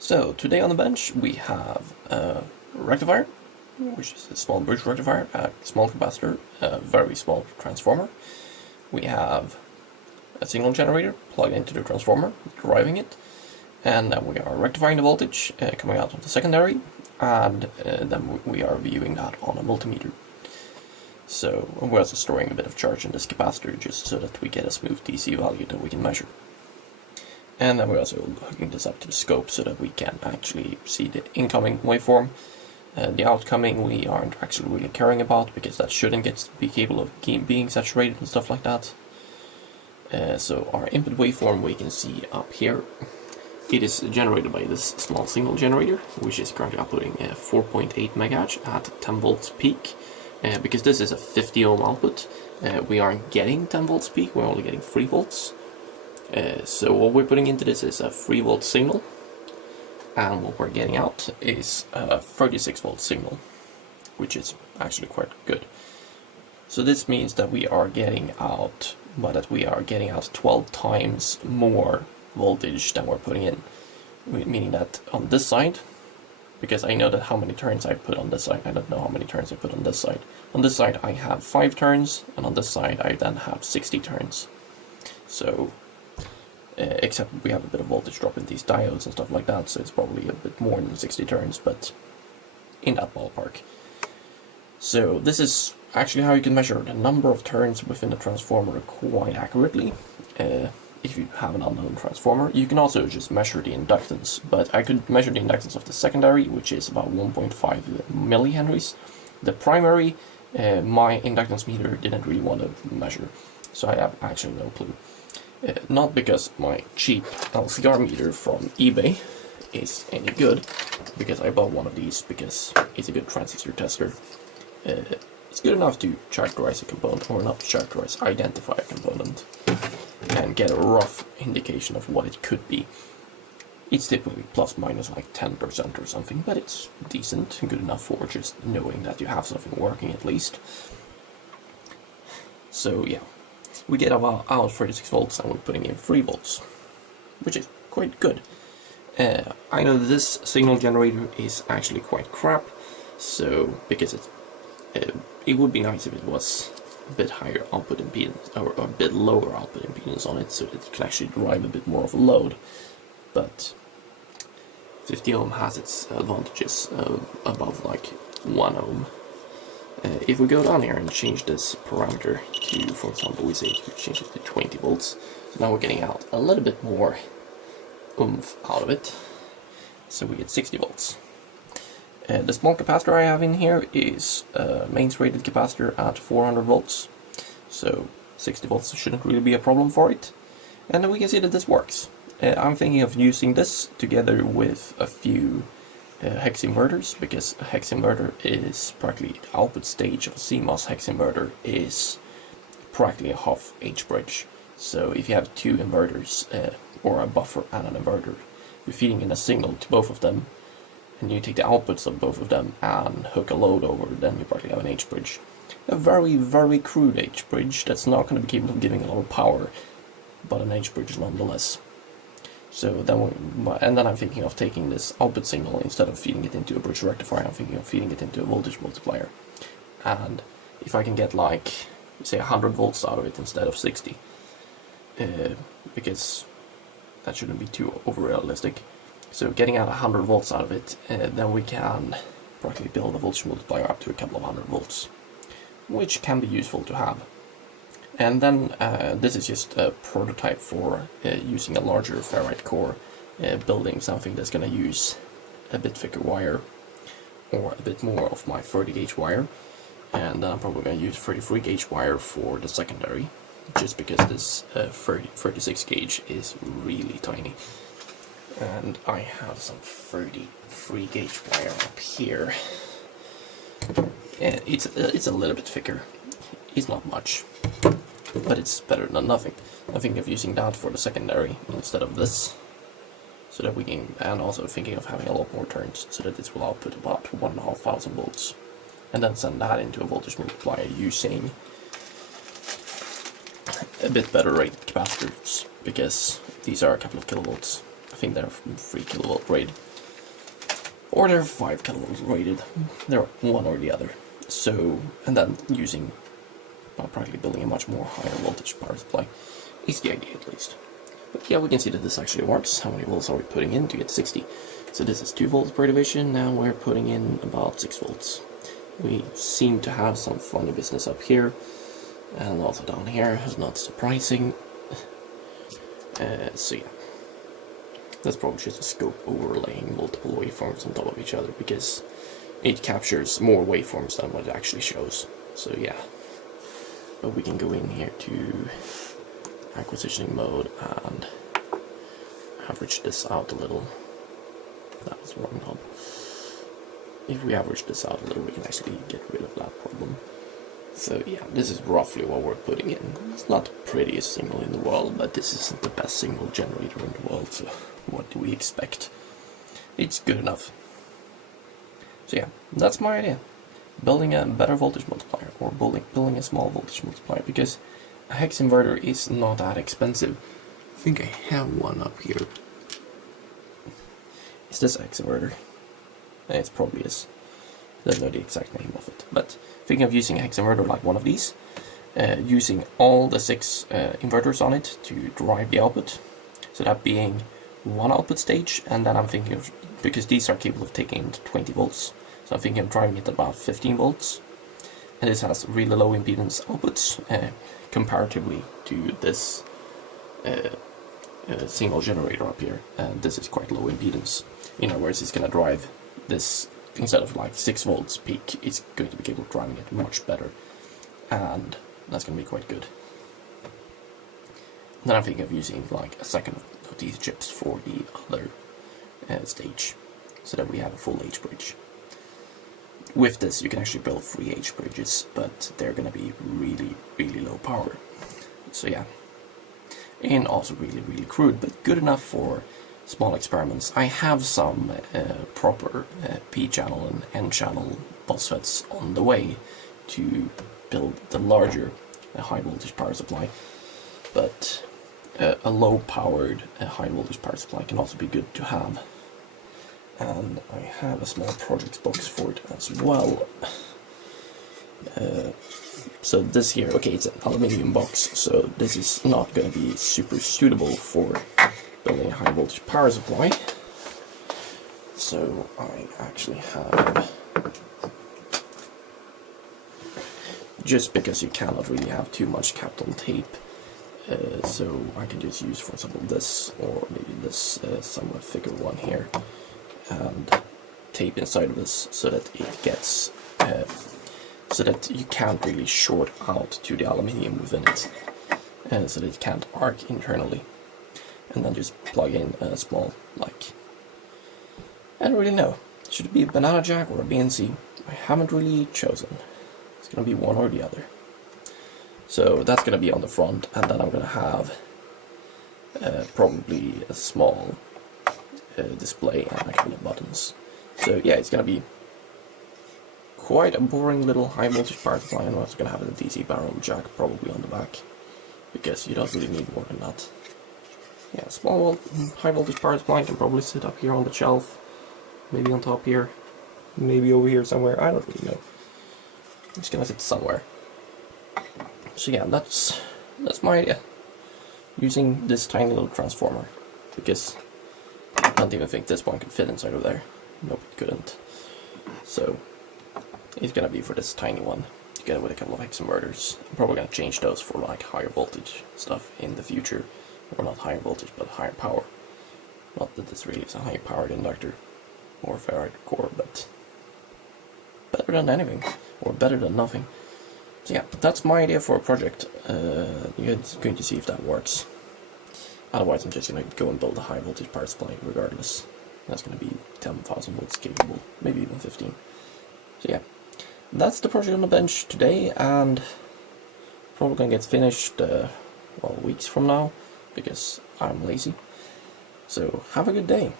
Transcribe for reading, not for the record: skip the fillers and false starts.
So today on the bench we have a rectifier, which is a small bridge rectifier, a small capacitor, a very small transformer. We have a signal generator plugged into the transformer, driving it, and then we are rectifying the voltage coming out of the secondary, and then we are viewing that on a multimeter. So we're also storing a bit of charge in this capacitor just so that we get a smooth DC value that we can measure. And then we're also hooking this up to the scope so that we can actually see the incoming waveform. The outcoming we aren't actually really caring about, because that shouldn't be capable of being saturated and stuff like that. So our input waveform we can see up here. It is generated by this small signal generator, which is currently outputting 4.8 MHz at 10 volts peak. Because this is a 50 ohm output, we aren't getting 10 volts peak, we're only getting 3 volts. So what we're putting into this is a 3 volt signal, and what we're getting out is a 36 volt signal, which is actually quite good. So this means that we are getting out, 12 times more voltage than we're putting in. Meaning that on this side, because I know that how many turns I put on this side, I don't know how many turns I put on this side. On this side I have 5 turns, and on this side I then have 60 turns. So except we have a bit of voltage drop in these diodes and stuff like that, so it's probably a bit more than 60 turns, but in that ballpark. So this is actually how you can measure the number of turns within the transformer quite accurately. If you have an unknown transformer, you can also just measure the inductance, but I could measure the inductance of the secondary, which is about 1.5 millihenries. The primary, my inductance meter didn't really want to measure, so I have actually no clue. Not because my cheap LCR meter from eBay is any good, because I bought one of these because it's a good transistor tester. It's good enough to characterize a component, or not to characterize, identify a component, and get a rough indication of what it could be. It's typically plus minus like 10% or something, but it's decent and good enough for just knowing that you have something working at least. So yeah. We get about out 36 volts and we're putting in 3 volts, which is quite good. I know this signal generator is actually quite crap, so because it would be nice if it was a bit higher output impedance, or a bit lower output impedance on it, so that it can actually drive a bit more of a load. But 50 ohm has its advantages above like 1 ohm. If we go down here and change this parameter to, for example, we say to change it to 20 volts, so now we're getting out a little bit more oomph out of it, so we get 60 volts. The small capacitor I have in here is a mains rated capacitor at 400 volts, so 60 volts shouldn't really be a problem for it. And then we can see that this works. I'm thinking of using this together with a few hex inverters, because a hex inverter is practically the output stage of a CMOS hex inverter is practically a half H-bridge. So if you have 2 inverters, or a buffer and an inverter, you're feeding in a signal to both of them, and you take the outputs of both of them and hook a load over, then you practically have an H-bridge. A very, very crude H-bridge that's not going to be capable of giving a lot of power, but an H-bridge nonetheless. So then, I'm thinking of taking this output signal, instead of feeding it into a bridge rectifier, I'm thinking of feeding it into a voltage multiplier. And if I can get like, say 100 volts out of it instead of 60, because that shouldn't be too over-realistic. So getting out 100 volts out of it, then we can practically build a voltage multiplier up to a couple of 100 volts, which can be useful to have. And then this is just a prototype for using a larger ferrite core, building something that's going to use a bit thicker wire, or a bit more of my 30 gauge wire, and then I'm probably going to use 33 gauge wire for the secondary, just because this 36 gauge is really tiny. And I have some 33 gauge wire up here, and it's a little bit thicker. It's not much, but it's better than nothing. I'm thinking of using that for the secondary instead of this, so that we can, and also thinking of having a lot more turns, so that this will output about 1,500 volts, and then send that into a voltage multiplier using a bit better rated capacitors, because these are a couple of kilovolts, think they're 3 kilovolt rated. Or they're 5 kilovolts rated. They're one or the other. So, and then using, well, practically building a much more higher voltage power supply is the idea at least. But yeah, we can see that this actually works. How many volts are we putting in to get 60? So this is 2 volts per division, now we're putting in about 6 volts. We seem to have some funny business up here, and also down here, not surprising. So yeah, that's probably just a scope overlaying multiple waveforms on top of each other, because it captures more waveforms than what it actually shows. So yeah, but we can go in here to acquisitioning mode and average this out a little. That was the wrong knob. If we average this out a little, we can actually get rid of that problem. So yeah, this is roughly what we're putting in. It's not the prettiest signal in the world, but this isn't the best signal generator in the world, so what do we expect? It's good enough. So yeah, that's my idea. Building a better voltage multiplier, or building a small voltage multiplier, because a hex inverter is not that expensive. I think I have one up here. Is this a hex inverter? It probably is. I don't know the exact name of it, but thinking of using a hex inverter like one of these, using all the 6 inverters on it to drive the output, so that being one output stage, and then I'm thinking of, because these are capable of taking in 20 volts, so I'm thinking of driving it at about 15 volts, and this has really low impedance outputs comparatively to this single generator up here, and this is quite low impedance. In other words, it's going to drive this, instead of like 6 volts peak, it's going to be capable of driving it much better, and that's going to be quite good. Then I'm thinking of using like a second of these chips for the other stage, so that we have a full H bridge. With this you can actually build 3 H bridges, but they're going to be really, really low power. So yeah, and also really, really crude, but good enough for small experiments. I have some proper P-channel and N-channel MOSFETs on the way to build the larger high voltage power supply, but a low powered high voltage power supply can also be good to have. And I have a small projects box for it as well. So this here, okay, it's an aluminium box, so this is not going to be super suitable for building a high voltage power supply. So I actually have, just because you cannot really have too much Kapton tape, so I can just use, for example, this, or maybe this somewhat thicker one here, and tape inside of this so that it gets, so that you can't really short out to the aluminium within it, so that it can't arc internally. And then just plug in a small, like, I don't really know, should it be a banana jack or a BNC? I haven't really chosen. It's gonna be one or the other. So that's gonna be on the front, and then I'm gonna have probably a small display and a couple of buttons. So yeah, it's gonna be quite a boring little high voltage power supply. I'm also gonna have a DC barrel jack probably on the back, because you don't really need more than that. Yeah, small high voltage power supply can probably sit up here on the shelf, maybe on top here, maybe over here somewhere, I don't really know. It's gonna sit somewhere. So yeah, that's my idea. Using this tiny little transformer, because I don't even think this one could fit inside of there. Nope, it couldn't. So it's gonna be for this tiny one, together with a couple of hex inverters. I'm probably gonna change those for like higher voltage stuff in the future. Or not higher voltage, but higher power. Not that this really is a high powered inductor or Faraday core, but better than anything, or better than nothing. So yeah, that's my idea for a project. You're going to see if that works. Otherwise I'm just going to go and build a high voltage power supply regardless. That's going to be 10,000 volts capable, maybe even 15. So yeah, that's the project on the bench today, and probably going to get finished well, weeks from now, because I'm lazy. So have a good day.